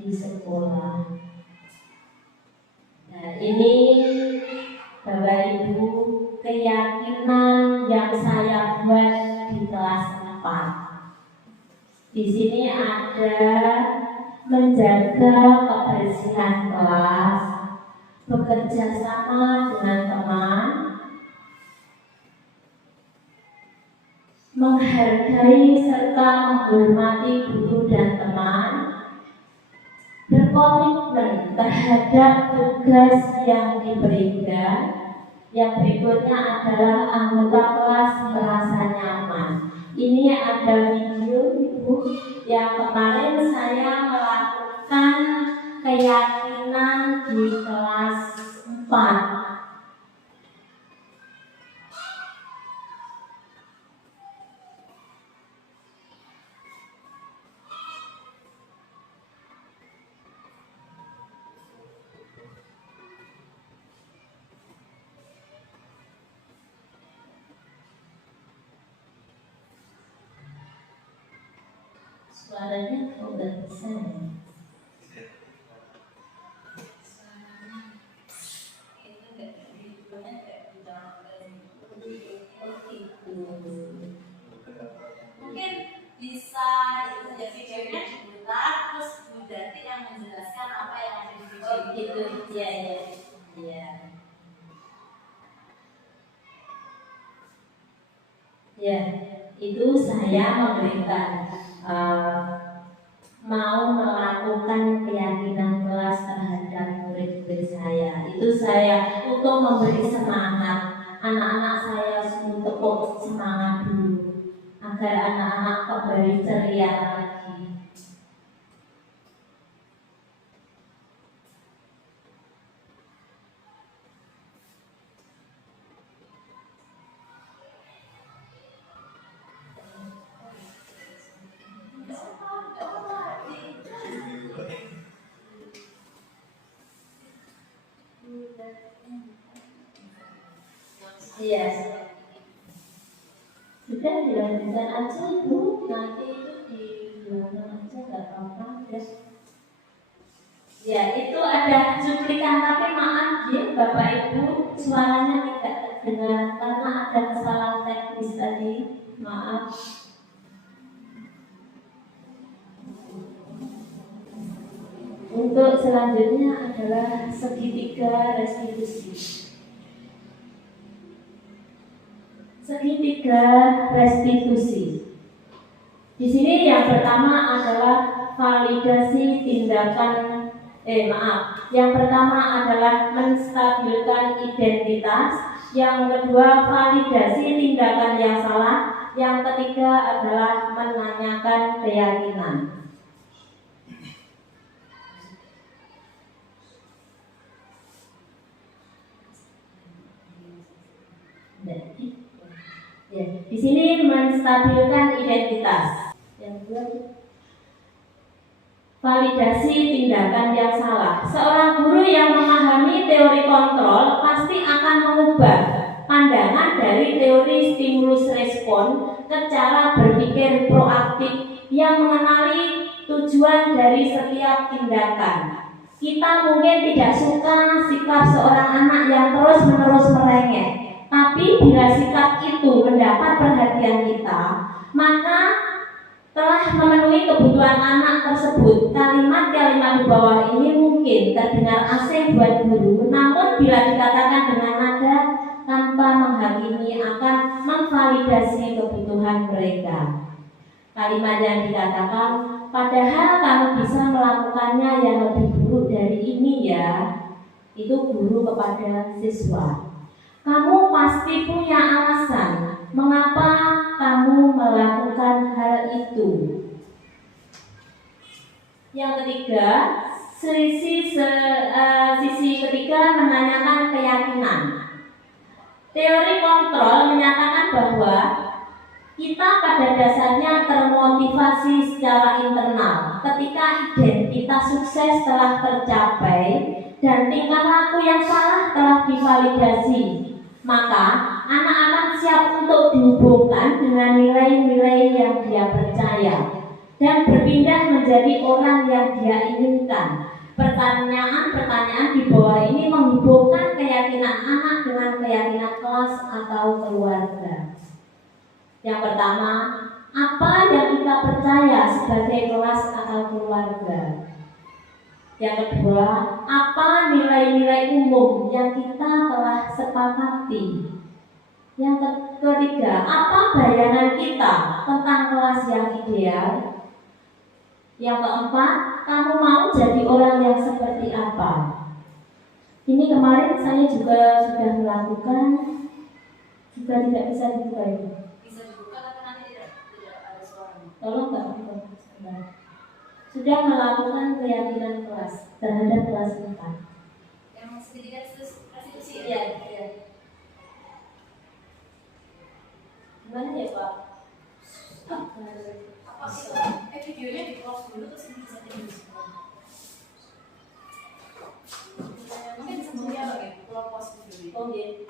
di sekolah. Nah, ini Bapak Ibu keyakinan yang saya buat di kelas 4. Di sini ada menjaga kebersihan kelas, bekerja sama dengan teman, menghargai serta menghormati guru dan teman, berkomitmen terhadap tugas yang diberikan. Yang berikutnya adalah anggota kelas merasa nyaman. Ini ada video Ibu yang kemarin saya melakukan keyakinan di kelas 4. Suaranya kok nggak bisa ya? Mungkin bisa itu jadi videonya diputar terus Bu Dati yang menjelaskan apa yang ada di video Gitu, iya. Ya, itu saya memberikan mau melakukan keyakinan kelas terhadap murid-murid saya. Itu saya untuk memberi semangat anak-anak saya untuk semangat dulu agar anak-anak kembali ceria lagi. Iya. Sudah dilanjutkan aja Bu, nanti itu dilanjutkan aja nggak apa-apa. Ya itu ada cuplikan tapi maaf ya Bapak Ibu suaranya tidak terdengar karena ada kesalahan teknis tadi, maaf. untuk selanjutnya adalah segitiga restitusi. Segitiga restitusi. Di sini yang pertama adalah validasi tindakan Yang pertama adalah menstabilkan identitas, yang kedua validasi tindakan yang salah, yang ketiga adalah menanyakan keyakinan. Di sini menstabilkan identitas. Yang kedua, validasi tindakan yang salah. Seorang guru yang memahami teori kontrol pasti akan mengubah pandangan dari teori stimulus respon ke cara berpikir proaktif yang mengenali tujuan dari setiap tindakan. Kita mungkin tidak suka sikap seorang anak yang terus-menerus merengek, tapi bila sikap itu mendapat perhatian kita, maka telah memenuhi kebutuhan anak tersebut. Kalimat-kalimat di bawah ini mungkin terdengar asing buat guru, namun bila dikatakan dengan nada tanpa menghakimi akan memvalidasi kebutuhan mereka. Kalimat yang dikatakan, padahal kamu bisa melakukannya yang lebih buruk dari ini ya. Itu guru kepada siswa. Kamu pasti punya alasan mengapa kamu melakukan hal itu. Yang ketiga, sisi ketiga menanyakan keyakinan. Teori kontrol menyatakan bahwa kita pada dasarnya termotivasi secara internal ketika identitas sukses telah tercapai dan tingkah laku yang salah telah divalidasi. Maka anak akan siap untuk dihubungkan dengan nilai-nilai yang dia percaya dan berpindah menjadi orang yang dia inginkan. Pertanyaan-pertanyaan di bawah ini menghubungkan keyakinan anak dengan keyakinan kelas atau keluarga. Yang pertama, apa yang kita percaya sebagai kelas atau keluarga? Yang kedua, apa nilai-nilai umum yang kita telah sepakati? Yang ketiga, apa bayangan kita tentang kelas yang ideal? Yang keempat, kamu mau jadi orang yang seperti apa? Ini kemarin saya juga sudah melakukan, juga tidak bisa dibuka ini. Bisa dibuka tapi nanti tidak ada suaranya. Tolong Mbak buka. Sudah melakukan keyakinan kelas terhadap kelas 4. Yang segitiga restitusi Iya, iya. Gimana ya Pak? apa sih? Videonya di close dulu terus ini bisa jadi mungkin sebenarnya lagi close video. Oh iya.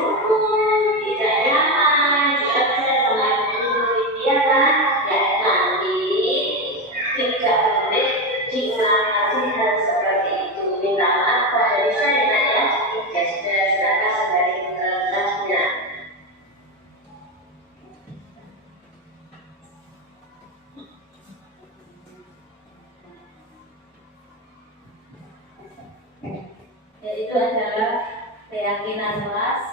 dukung, tidak nyaman, kerja sama ibu, ya kan? Ya nanti tidak boleh nasihat seperti itu. Minta maaf pada saya nak ya. Ya sudah silakan saudari kelasnya. Yaitu adalah keyakinan kelas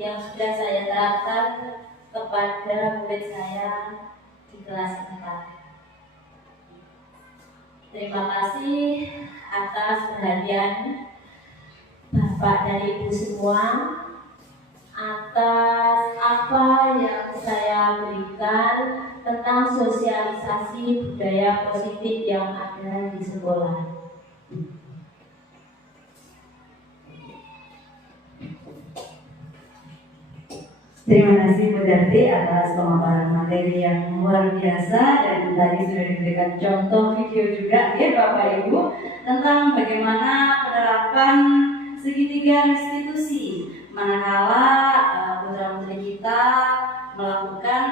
yang sudah saya terapkan kepada murid saya di kelas 4. Terima kasih atas perhatian Bapak dan Ibu semua atas apa yang saya berikan tentang sosialisasi budaya positif yang ada di sekolah. Terima kasih Bu Darti atas pemaparan materi yang luar biasa, dan tadi sudah diberikan contoh video juga ya Bapak Ibu tentang bagaimana penerapan segitiga restitusi manakala putra-putri kita melakukan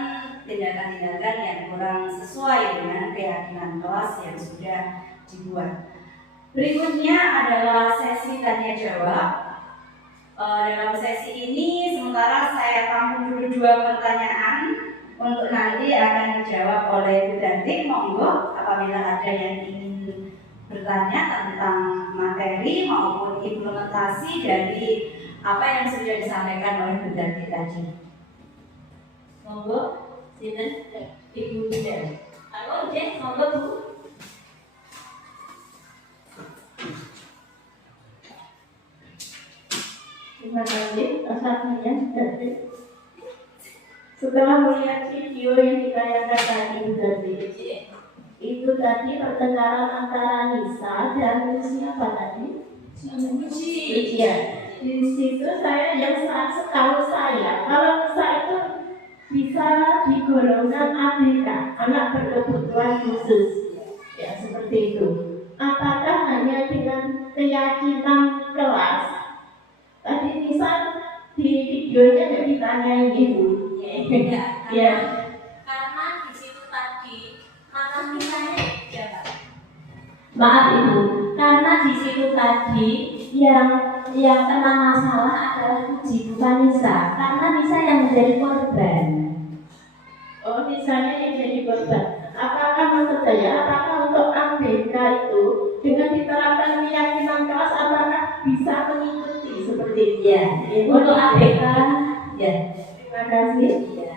tindakan-tindakan yang kurang sesuai dengan keyakinan kelas yang sudah dibuat. Berikutnya adalah sesi tanya jawab. Dalam sesi ini sementara saya tampung dulu 2 pertanyaan untuk nanti akan dijawab oleh Bu Darti. Monggo apabila ada yang ingin bertanya tentang materi maupun implementasi dari apa yang sudah disampaikan oleh Bu Darti tadi. Monggo, sinten Ibu Ida. Halo, Jess, monggo Bu. Terima kasih asalnya dari setelah melihat video yang ditayangkan tadi dari itu tadi pertengkaran antara Nisa dan siapa tadi? Iya. Di situ saya yang setahu saya kalau Nisa itu bisa digolongkan ABK, anak berkebutuhan khusus, ya seperti itu. Apakah hanya dengan keyakinan kelas? Tadi Nisa di videonya tidak ditanyain Ibu. Ya. Karena di situ tadi malah misalnya maaf Ibu, karena di situ tadi yang kena masalah adalah Puji, bukan Nisa. Karena Nisa yang menjadi korban. Oh, Nisanya yang jadi korban. Apakah maksud saya, apakah untuk ABK itu dengan diterapkan keyakinan kelas, apakah bisa mengikuti seperti itu? Ya, untuk ABK, ya. Terima kasih. Ya.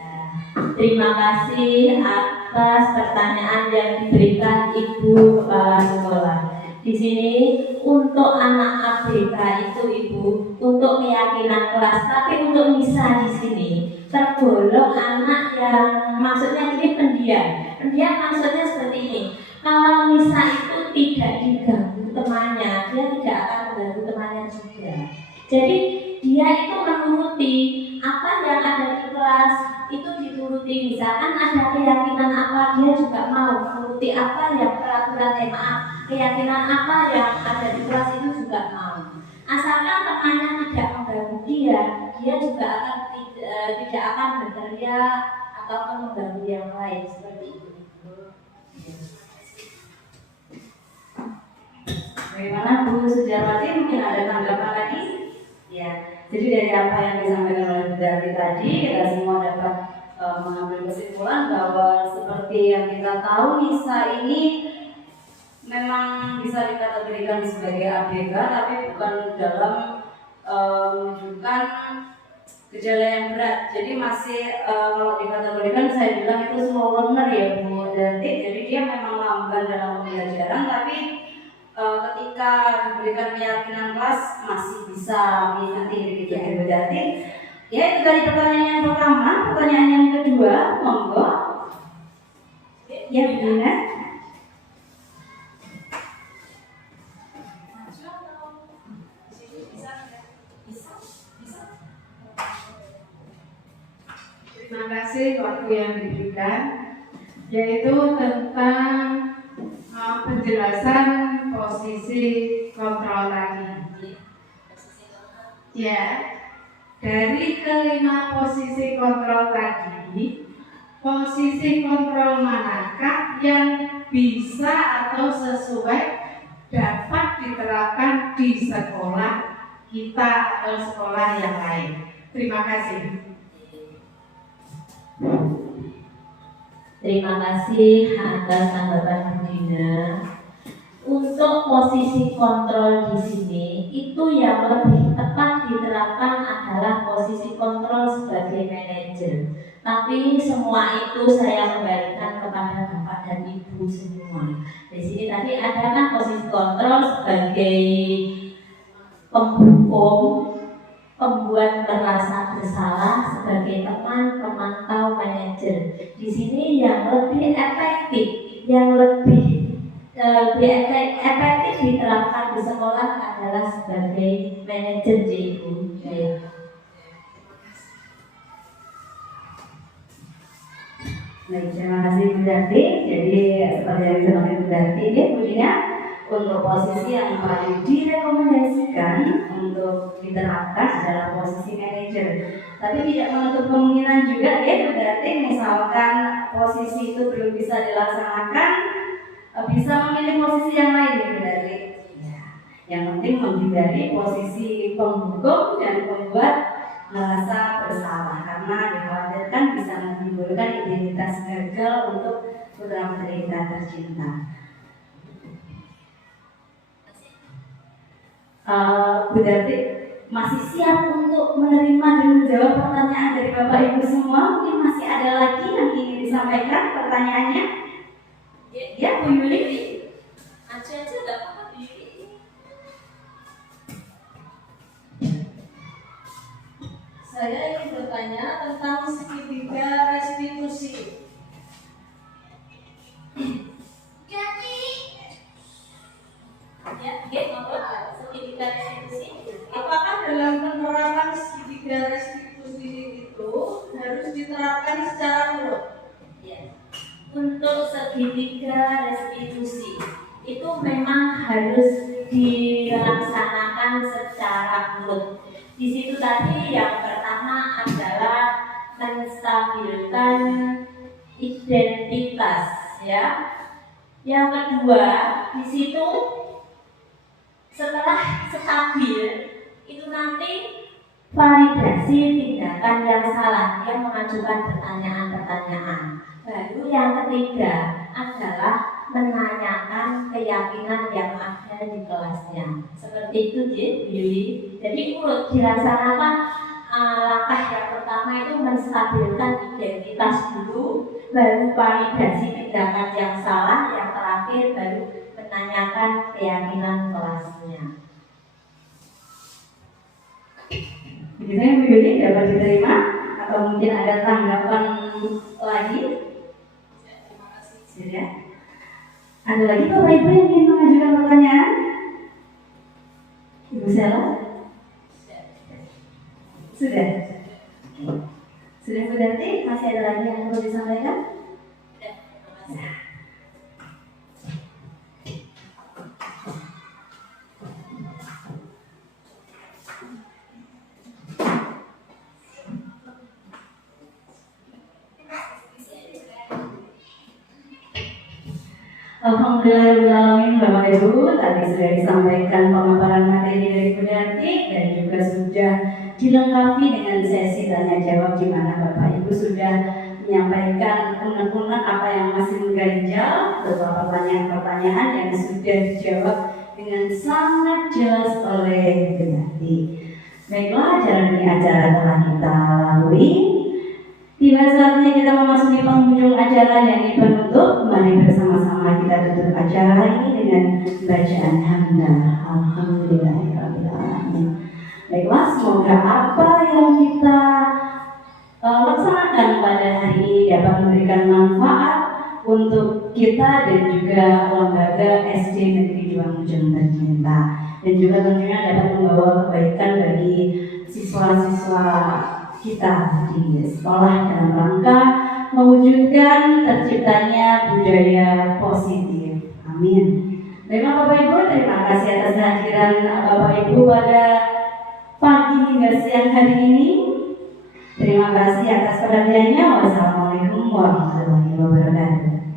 Terima kasih atas pertanyaan yang diberikan Ibu Kepala Sekolah. Di sini untuk anak ABK itu Ibu untuk keyakinan kelas, tapi untuk Nisa di sini tergolong anak yang maksudnya ini pendiam. Pendiam maksudnya seperti ini. Kalau Nisa itu tidak diganggu temannya, dia tidak akan mengganggu temannya juga. Jadi dia itu menuruti apa yang ada di kelas, itu dituruti. Misalkan ada keyakinan apa, dia juga mau menuruti apa yang peraturan keyakinan apa yang ada di kelas itu juga mau. Asalkan temannya tidak mengganggu dia juga akan tidak akan berteriak atau mengganggu yang lain seperti itu. Bagaimana Bu Sujarwati, mungkin ada tanggapan lagi? Ya, jadi dari apa yang disampaikan oleh Bu Darti tadi, kita semua dapat mengambil kesimpulan bahwa seperti yang kita tahu, Nisa ini memang bisa dikategorikan sebagai ABK, tapi bukan dalam menunjukkan gejala yang berat. Jadi masih kalau dikategorikan, saya bilang itu slow learner ya Bu Darti. Jadi dia memang lamban dalam pembelajaran, tapi ketika diberikan keyakinan kelas masih bisa mengikuti begitu ya Bu Darti. Ya, itu tadi pertanyaan yang pertama. Pertanyaan yang kedua, monggo. Ya, Bu Dina. Terima kasih waktu yang diberikan, yaitu tentang penjelasan posisi kontrol tadi. Ya, dari kelima posisi kontrol tadi, posisi kontrol manakah yang bisa atau sesuai dapat diterapkan di sekolah kita atau sekolah yang lain? Terima kasih. Terima kasih atas tanggapan Bu Dina. Untuk posisi kontrol di sini itu yang lebih tepat diterapkan adalah posisi kontrol sebagai manajer. Tapi semua itu saya kembalikan kepada Bapak dan Ibu semua. Di sini tadi ada kan posisi kontrol sebagai pemhukum, pembuat merasa bersalah, sebagai teman, pemantau, manajer. Di sini yang lebih efektif, yang lebih efektif diterapkan di sekolah adalah sebagai manajer Ibu. Baik, terima kasih Bu Darti. Jadi seperti yang disampaikan Bu Darti, dia punya untuk posisi yang paling direkomendasikan untuk diterapkan adalah posisi manajer. Tapi tidak menutup kemungkinan juga ya Bu Darti, misalkan posisi itu belum bisa dilaksanakan, bisa memilih posisi yang lain ya Bu Darti. Ya, yang penting menghindari posisi penghukum dan pembuat merasa bersalah karena dikhawatirkan bisa menimbulkan identitas gagal untuk putra-putri kita tercinta. Bu Darti masih siap untuk menerima dan menjawab pertanyaan dari Bapak Ibu semua? Mungkin masih ada lagi yang ingin disampaikan pertanyaannya? Ya, Bu Yuli. Aja nggak apa-apa Bu Yuli. Saya ingin bertanya tentang segitiga restitusi. Segitiga restitusi. Apakah dalam penerapan segitiga restitusi itu harus diterapkan secara urut? Ya. Untuk segitiga restitusi itu memang harus dilaksanakan secara urut. Di situ tadi yang pertama adalah menstabilkan identitas, ya. Yang kedua, di situ setelah stabil itu nanti validasi tindakan yang salah, dia mengajukan pertanyaan-pertanyaan. Baru yang ketiga adalah menanyakan keyakinan yang ada di kelasnya. Seperti itu, Yuli. Jadi urut dilaksanakan. Langkah yang pertama itu menstabilkan identitas dulu, baru validasi tindakan yang salah, yang terakhir baru menanyakan keyakinan kelasnya. Begitu ya Bu Yuli, dapat diterima atau mungkin ada tanggapan lagi? Sudah. Ada lagi Bapak Ibu yang ingin mengajukan pertanyaan? Ibu Sela? Sudah. Sudah Bu Darti, masih ada lagi yang perlu disampaikan? Ya. Alhamdulillahirrahmanirrahim Bapak Ibu, tadi sudah disampaikan pemaparan materi dari Bu Darti dan juga sudah dilengkapi dengan sesi tanya jawab di mana Bapak Ibu sudah menyampaikan unek-unek apa yang masih mengganjal beberapa pertanyaan-pertanyaan yang sudah dijawab dengan sangat jelas oleh Bu Darti. Baiklah, acara telah kita lalui. Tiba saatnya kita memasuki penghujung acara yang penutup. Mari bersama-sama kita tutup acara ini dengan bacaan hamdalah. Alhamdulillahirrahmanirrahim. Baiklah, semoga apa yang kita laksanakan pada hari ini dapat memberikan manfaat untuk kita dan juga lembaga SD Negeri 2 Mujeng tercinta, dan juga tentunya dapat membawa kebaikan bagi siswa-siswa kita di sekolah dalam rangka mewujudkan terciptanya budaya positif. Amin. Baiklah Bapak Ibu, terima kasih atas kehadiran Bapak Ibu pada pagi hingga siang hari ini. Terima kasih atas perhatiannya. Wassalamualaikum warahmatullahi wabarakatuh.